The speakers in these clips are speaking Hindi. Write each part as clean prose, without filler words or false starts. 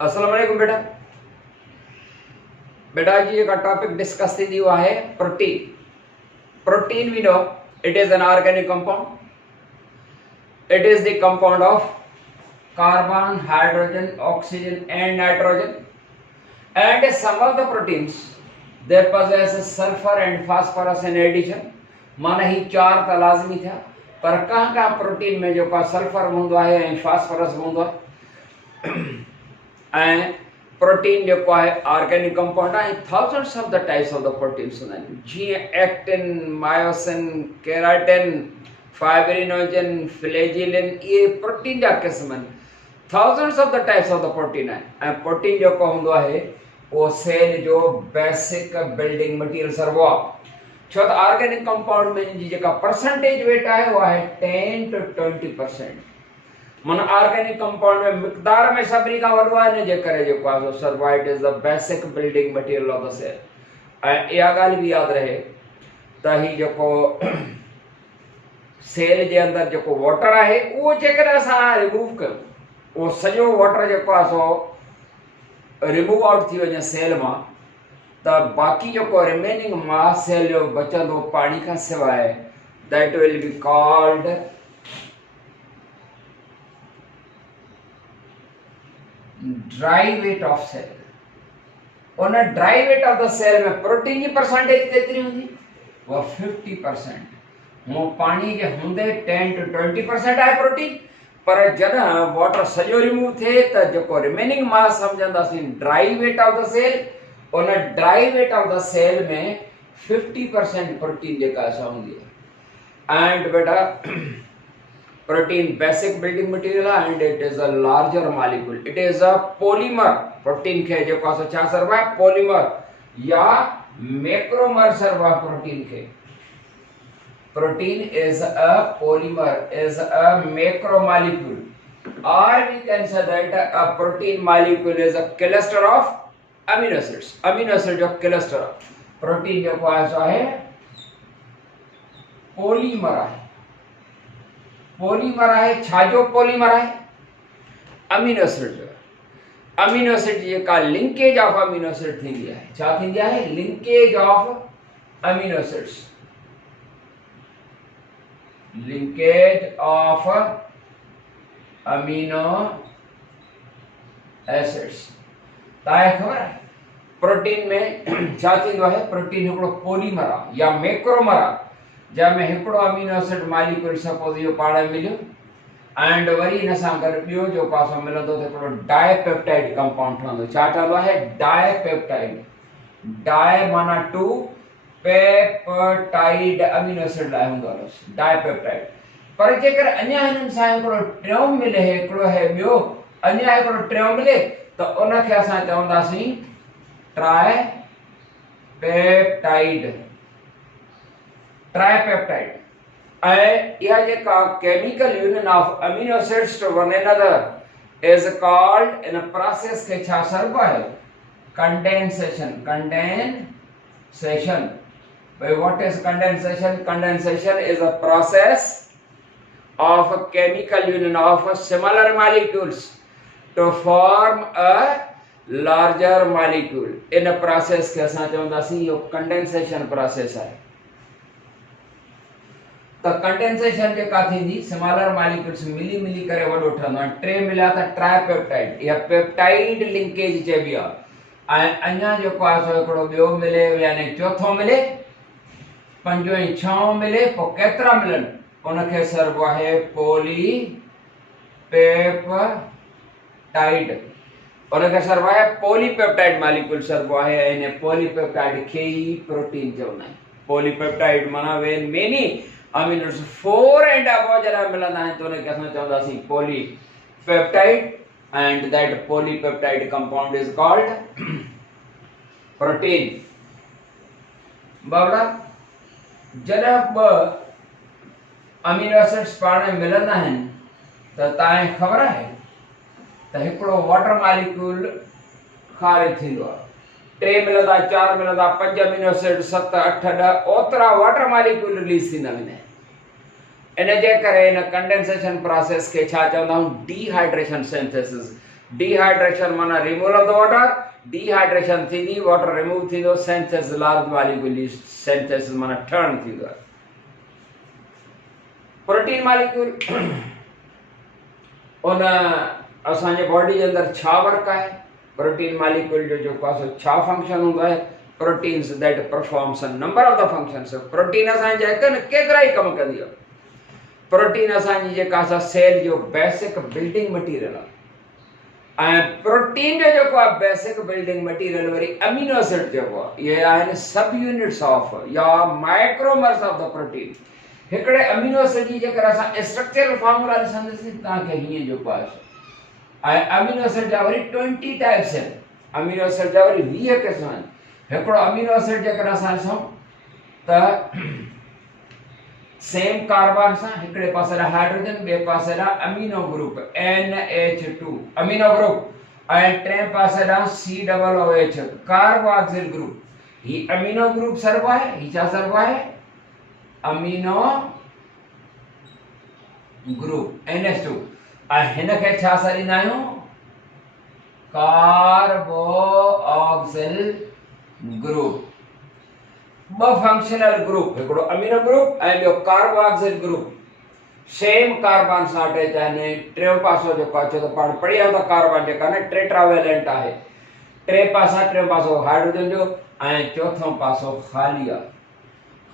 अस्सलाम वालेकुम बेटा। बेटा जी का टॉपिक डिस्कस थी हुआ है protein. Protein we know it is an organic compound. It is the compound of carbon, hydrogen, oxygen and nitrogen, and some of the proteins they possess sulfur and phosphorus in addition। माना ही चार त लाज़मी था, पर कहाँ प्रोटीन में जो का सल्फर हूंदो आहे ऐं फास्फोरस हूंदो आहे। ऐं प्रोटीन जो है ऑर्गेनिक कंपाउंड आहे। Thousands of the types of the proteins हूंदा आहिनि, जीअं actin, myosin, keratin, fibrinogen, flagellin, ये प्रोटीन जा क़िस्म आहिनि। Thousands of the types of the protein है। प्रोटीन जो होंदो है वो सेल जो बेसिक बिल्डिंग मटीरियल सर्वो आहे। छो तो ऑर्गेनिक कंपाउंड में जी जेका परसेंटेज वेट है वो है 10 to 20%। मन ऑर्गेनिक कंपाउंड में मिकदार में सभी का वॾो आहे, जे करे जो आहे सर्वाइट is the basic building material of the cell. यह गाल भी याद रहे त ही जो सेल के अंदर जो वाटर है वो जेकर असां रिमूव कयूं, वो सॼो वाटर जो आहे सो रिमूव आउट थी वञे सेल में, तो बाकी जो रिमेनिंग मास सेल जो बचंदो पानी का सिवाय, that will be called dry weight of cell. उन dry weight of the cell में प्रोटीन की परसेंटेज केतरी होंगी? वो 50%। वो पानी के होंदे 10 to 20% है प्रोटीन, पर जॾहिं वाटर सॼो रिमूव थे तो जो रिमेनिंग मास समझंदासीं dry weight of the cell. उन dry weight of the cell में 50% प्रोटीन जेका असां हूंदी आहे। एंड बेटा प्रोटीन बेसिक बिल्डिंग मटीरियल है and it is a larger molecule, it is a polymer. Protein के जो छा सर्व है? पॉलीमर या मैक्रोमर सर्व है प्रोटीन के। Protein is a polymer, is a macromolecule, or we can say that a protein molecule is a cluster of amino acids। amino acid जो cluster प्रोटीन जो है पॉलीमर है। पॉलीमर है छाजो पॉलीमर है अमीनो एसिड जो। अमीनो एसिड ये का लिंकेज ऑफ अमीनो एसिड थी है, छा थी है? Linkage of amino acids, linkage of amino acids. ताए खबर है प्रोटीन में छा थींदो है? प्रोटीन हिकिड़ो पॉलीमर आहे या मैक्रोमर आहे, जंहिंमें हिकिड़ो अमीनो एसिड मॉलिक्यूल सपोज इहो पाण मिलियो एंड वरी इन सां गॾु ॿियो जो पासो मिलंदो त हिकिड़ो डाइपेप्टाइड कंपाउंड ठहंदो। छा ठहंदो आहे? डाइपेप्टाइड। डाइ माना 2, पेप्टाइड अमीनो एसिड लाइ हूंदो आहे डाइपेप्टाइड। पर जेकर अञा हिननि सां हिकिड़ो टियों मिले, हिकिड़ो है ॿियो अञा हिकिड़ो टियों मिले, तो उनखे असां चवंदासीं ट्राइपेप्टाइड। ट्राइपेप्टाइड ऐं इहा जेका chemical union of amino acids to one another is called in process के छा सर्व है? Condensation. Condensation. But what is condensation? Condensation is a process of a chemical union of similar molecules to form a larger molecule। in a process के असां चवंदासीं यो कंडेंसेशन प्रोसेस है। तो कंडेंसेशन जेका थींदी सिमिलर मॉलिक्यूल्स मिली मिली करे वॾो ठहंदो आहे। टे मिलिया त ट्राइपेप्टाइड या पेप्टाइड लिंकेज चइबी आहे। ऐं अञा जेको आहे सो हिकिड़ो ॿियो मिले यानी चौथों मिले, पंजो ऐं छहों मिले, पोइ केतिरा मिलनि उनखे सर्व आहे पॉलीपेप्टाइड। उनखे सर्व आहे पॉलीपेप्टाइड मॉलिक्यूल सर्व आहे। ऐं पॉलीपेप्टाइड खे ही प्रोटीन चवंदा आहिनि। पॉलीपेप्टाइड माना when many amino acid 4 and above जॾहिं मिलंदा आहिनि त उनखे असां चवंदासीं polypeptide and that polypeptide compound is called protein. बाबड़ा जॾहिं ॿ अमीनो एसिड्स पाण में मिलंदा आहिनि त तव्हांखे ख़बर आहे त हिकिड़ो वाटर मॉलिक्यूल ख़ारिज थींदो आहे। 3 मिलंदा, 4 मिलंदा, 5 अमीनो एसिड, 7, 8, 10 ओतिरा वाटर मॉलिक्यूल रिलीज थींदा वेंदा आहिनि। इन जे करे इन कंडेंसेशन प्रोसेस के छा चवंदा आहियूं? Dehydration synthesis. डिहाइड्रेशन माना removal of the water, dehydration थींदी वाटर रिमूव थींदो, सेंसेस लार्ज मॉलिक्यूल सेंसेस माना टर्न थींदो। प्रोटीन मॉलिक्यूल उन असांजे बॉडी जे अंदर छा वर्क है, प्रोटीन मॉलिक्यूल जो पासो छा फंक्शन होंदा है, proteins that performs a number of the functions. Protein असांजे केतिरा ई कम कंदी आहे। प्रोटीन असांजी जेका असां सेल जो बेसिक बिल्डिंग मटीरियल आहे, ऐं प्रोटीन जो जेको आहे basic building material worry amino acid जेको आहे, इहे आहिनि सब यूनिट्स ऑफ या माइक्रोमर्स ऑफ द प्रोटीन। हिकिड़े अमीनो एसिड जी जेकर असां स्ट्रक्चरल फॉर्मूला ॾिसंदासीं तव्हांखे हीअं जेको आहे, ऐं अमीनो एसिड जा वरी 20 टाइप्स आहिनि, अमीनो एसिड जा वरी 20 क़िस्म आहिनि। हिकिड़ो अमीनो एसिड जेकर असां ॾिसूं त सेम कार्बन सां हिकिड़े पासे ॾांहुं हाइड्रोजन, ॿिए पासे ॾांहुं amino group NH2 amino group, ऐं टे पासे ॾांहुं COOH कार्बोक्सिल ग्रुप। ही अमीनो ग्रुप सरबो आहे, ही छा सरबो आहे, अमीनो ग्रुप NH2, ऐं हिन खे छा सॾींदा आहियूं, कार्बोक्सिल ग्रुप। ब फंक्शनल ग्रुप, हिकिड़ो अमीनो ग्रुप ऐं ॿियो कार्बोक्सिल ग्रुप, सेम कार्बन सां अटैच आहिनि। टियों पासो जेको आहे, छो त पाण पढ़ी आहियूं त कार्बन जेका न टेट्रावेलेंट आहे, टे पासा, टियों पासो हाइड्रोजन जो ऐं चौथों पासो ख़ाली आहे,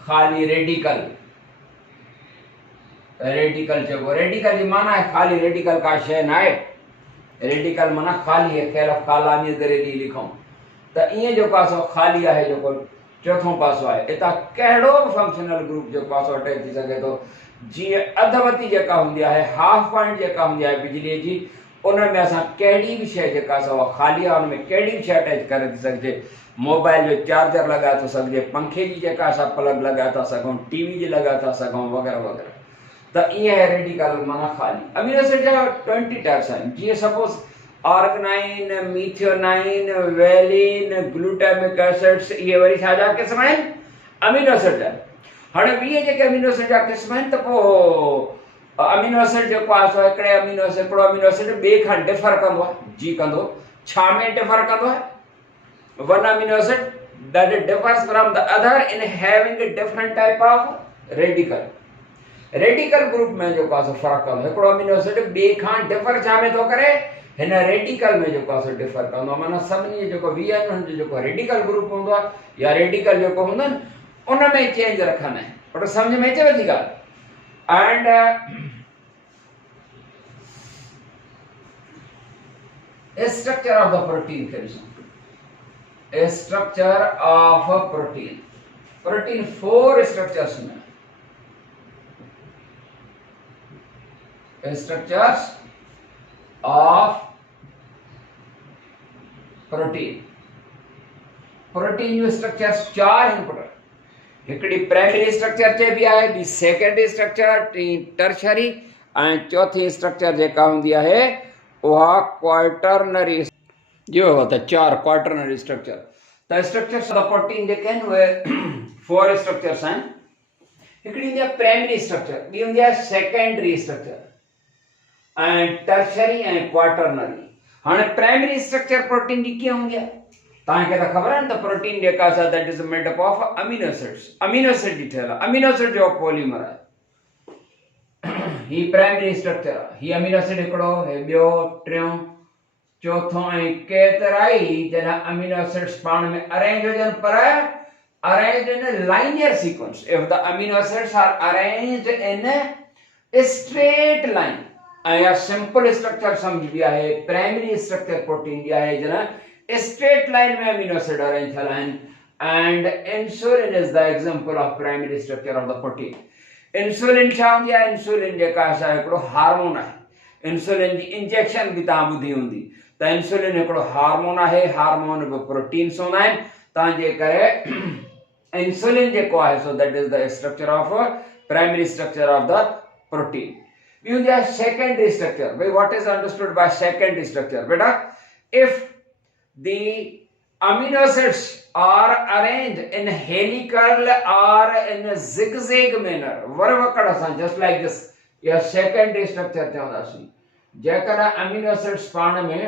ख़ाली रेडिकल। रेडिकल चइबो, रेडिकल जी माना आहे ख़ाली, रेडिकल का शइ न आहे, रेडिकल माना ख़ाली है, खेल ख़ालानी करे दी लिखूं त ईअं जेको आहे सो ख़ाली आहे, जेको चौथों पासो आहे। इतां कहिड़ो बि फंक्शनल ग्रुप जो पासो अटैच थी सघे थो, जीअं अधवती जेका हूंदी आहे, हाफ पॉइंट जेका हूंदी आहे बिजलीअ जी, उन में असां कहिड़ी बि शइ जेका आहे उहा ख़ाली आहे, उन में कहिड़ी बि शइ अटैच करे थी सघिजे। मोबाइल जो चार्जर लॻाए थो सघिजे, पंखे जी जेका असां प्लग लॻाए था सघूं, टीवी जी लॻाए था सघूं, वग़ैरह वग़ैरह। त ईअं रेडिकल माना ख़ाली। अमीनो एसिड जा 20 टाइप्स आहिनि, जीअं सपोज आर्गनाइन, मीथियोनाइन, वेलिन, ग्लूटामिक एसिड्स, इहे वरी छा जा क़िस्म आहिनि, अमीनो एसिड जा। हाणे 20 जेके अमीनो एसिड जा क़िस्म आहिनि, त पोइ अमीनो एसिड जेको आहे सो हिकिड़े अमीनो एसिड, हिकिड़ो अमीनो एसिड ॿिए खां डिफर कंदो आहे, जी कंदो, छा में डिफर कंदो आहे, one amino acid that differs from the other in having a different type of radical. Radical group में जेको आहे सो फ़र्क़ु कंदो, हिकिड़ो अमीनो एसिड ॿिए खां डिफर छा में थो करे, हिन रेडिकल में जेको आहे सो डिफर कंदो। माना सभिनी जेको 20 आहिनि हुननि जो जेको रेडिकल ग्रुप हूंदो आहे या रेडिकल जेको हूंदा आहिनि, उन में चेंज रखंदा आहिनि। पर सम्झ में अचेव थी ॻाल्हि। And structure of the protein खे ॾिसूं। Structure of protein, protein 4 structures में, स्ट्रक्चर्स ऑफ प्रोटीन। प्रोटीन जो स्ट्रक्चर्स 4 आहिनि पुट। हिकिड़ी प्राइमरी स्ट्रक्चर चइबी आहे, ॿी सेकेंडरी स्ट्रक्चर, टी टर्शरी, ऐं चौथी स्ट्रक्चर जेका हूंदी आहे उहा क्वार्टरनरी। जो त 4 क्वार्टरनरी स्ट्रक्चर। त स्ट्रक्चर्स ऑफ द प्रोटीन जेके आहिनि उहे 4 स्ट्रक्चर्स आहिनि। हिकिड़ी हूंदी आहे प्राइमरी स्ट्रक्चर, ॿी हूंदी आहे सेकेंडरी स्ट्रक्चर, ऐं टर्शरी ऐं क्वार्टरनरी। हाणे प्राइमरी स्ट्रक्चर प्रोटीन जी कीअं हूंदी आहे, तव्हांखे त ख़बर आहे न, त प्रोटीन जेका आहे that is made up of amino acids, amino acid जी ठहियल आहे, अमीनो एसिड जो पॉलीमर आहे। ही प्राइमरी स्ट्रक्चर आहे, ही अमीनो एसिड हिकिड़ो, हे ॿियो, टियों, चौथों, ऐं केतिराई जॾहिं अमीनो एसिड्स पाण में अरेंज हुजनि, पर arrange in linear sequence. If the amino acids are arranged in straight line, ऐं सिंपल स्ट्रक्चर समझबी आहे, प्राइमरी स्ट्रक्चर प्रोटीन जी आहे जॾहिं स्ट्रेट लाइन में अमीनो एसिड अरेंज थियल आहिनि। And insulin is the example of primary structure of the protein. Insulin छा हूंदी आहे, इंसुलिन जेका आहे हिकिड़ो हार्मोन आहे। इंसुलिन जी इंजेक्शन बि तव्हां ॿुधी हूंदी, त इंसुलिन हिकिड़ो हार्मोन आहे, हार्मोन बि प्रोटीन्स हूंदा आहिनि। तव्हांजे करे इंसुलिन जेको आहे so that is the structure of primary structure of the protein. ॿी हूंदी आहे सेकेंडरी स्ट्रक्चर। भाई what is understood by secondary structure? बेटा, if the amino acids are arranged in helical or in a zigzag manner, varvakad asan just like this, या secondary structure चवंदासीं। जेकॾहिं अमीनो एसिड्स पाण में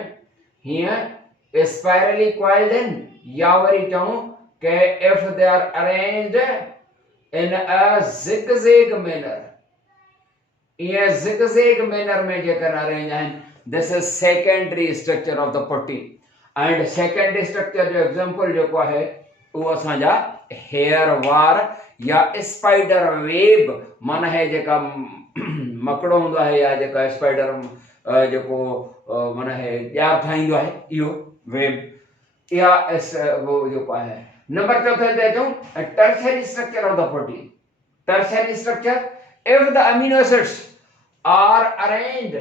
हीअं स्पाइरली कॉइल्ड आहिनि या वरी चऊं कि if they are arranged in a zigzag manner, ये zigzag manner में जेकर अरेंज आहिनि, this is secondary structure of the protein. And secondary structure जो एग्जांपल जेको आहे उहो असांजा हेयर वार या स्पाइडर वेब, माना है जेका मकड़ो हूंदो आहे या जेका स्पाइडर जेको माना है ॼार ठाहींदो आहे इहो वेब या वो जेको आहे। नंबर चौथे ते अचूं tertiary structure of the protein. Tertiary structure, if the amino acids are arranged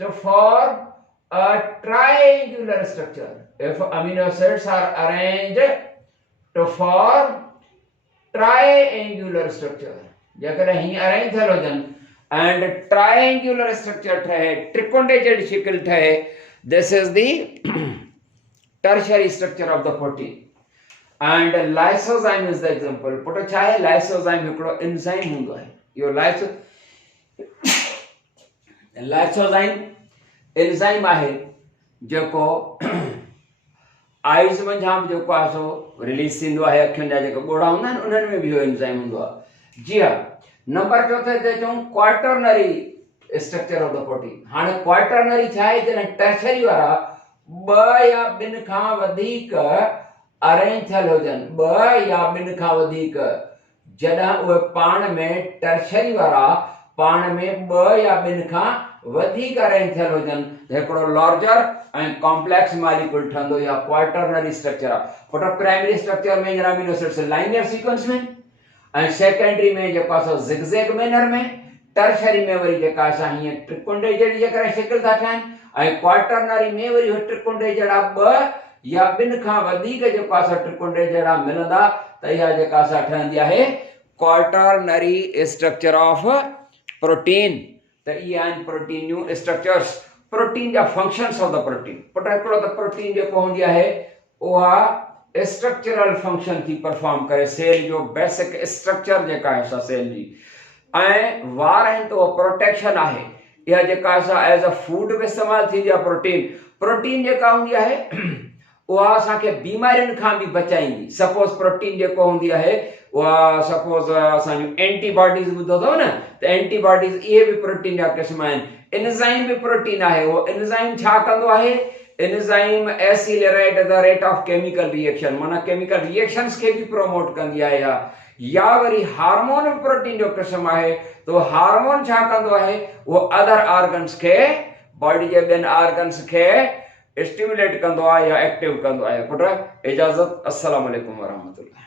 to form a triangular structure, if amino acids are arranged to form triangular structure, जेकर ही अरेंज थियल हुजनि एंड ट्रायंगुलर स्ट्रक्चर ठहे, ट्रिकोंडेटेड शिकिल ठहे, this is the tertiary structure of the protein. And lysozyme is the example. Put छा आहे, लाइसोजाइम हिकिड़ो एंजाइम हूंदो आहे। इहो लाइसोजाइम एंजाइम आहे जेको आइज़ मंझां बि जेको आहे सो रिलीज थींदो आहे, अखियुनि जा जेके ॻोढ़ा हूंदा आहिनि उन्हनि में बि इहो एंजाइम हूंदो आहे। जी हा। नंबर चौथे ते अचूं quaternary structure of the protein. हाणे क्वाटरनरी छा आहे, जॾहिं टर्शियरी वारा ॿ या ॿिनि खां वधीक अरेंज थियल हुजनि, ॿ या ॿिनि खां वधीक, जॾहिं उहे पाण में टर्शियरी वारा पाण में ॿ या ॿिनि खां वधीक अरेंज थियल हुजनि, हिकिड़ो लार्जर ऐं कॉम्प्लेक्स मॉलिक्यूल ठहंदो या क्वाटरनरी स्ट्रक्चर आहे। पुट प्राइमरी स्ट्रक्चर में अमीनो एसिड्स लाइनियर सीक्वेंस में ऐं सेकेंडरी में जेको आहे सो zigzag मैनर में, टर्शियरी में वरी जेका असां हीअं ट्रिकोंडेटेड जेकर शिकिल था ठाहिनि, ऐं क्वाटरनरी में वरी उहे ट्रिकोंडेटेड ॿ या ॿिनि खां वधीक जेको आहे सो ट्रिकोंडेटेड मिलंदा, त इहा जेका असां ठहंदी आहे क्वाटरनरी स्ट्रक्चर ऑफ प्रोटीन। त इहे आहिनि प्रोटीन जूं स्ट्रक्चर्स। प्रोटीन जा functions of the protein. Put हिकिड़ो त प्रोटीन जेको हूंदी आहे उहा स्ट्रक्चरल फंक्शन थी परफॉर्म करे, सेल जो बेसिक स्ट्रक्चर जेका आहे असां सेल जी, ऐं वार आहिनि त उहो प्रोटेक्शन आहे। इहा जेका असां एज अ फूड बि इस्तेमालु थींदी आहे। प्रोटीन जेका हूंदी आहे उहा असांखे बीमारियुनि खां बि बचाईंदी। सपोज प्रोटीन जेको हूंदी आहे उहा सपोज असांजूं एंटीबॉडीज़ ॿुधो अथव न, त एंटीबॉडीज़ इहे बि प्रोटीन जा क़िस्म आहिनि। एंजाइम बि प्रोटीन आहे। उहो एंजाइम छा कंदो आहे, enzyme accelerate the rate of chemical reaction, माना केमिकल रिएक्शंस खे बि प्रोमोट कंदी आहे। या वरी हार्मोन बि प्रोटीन जो क़िस्म आहे, तो हार्मोन छा कंदो आहे, उहो अदर ऑर्गन्स खे, बॉडी जे ॿियनि ऑर्गन्स खे स्टिमुलेट कंदो आहे या एक्टिव कंदो आहे। पुट इजाज़त, अस्सलाम वालेकुम वरहमतुल्लाह।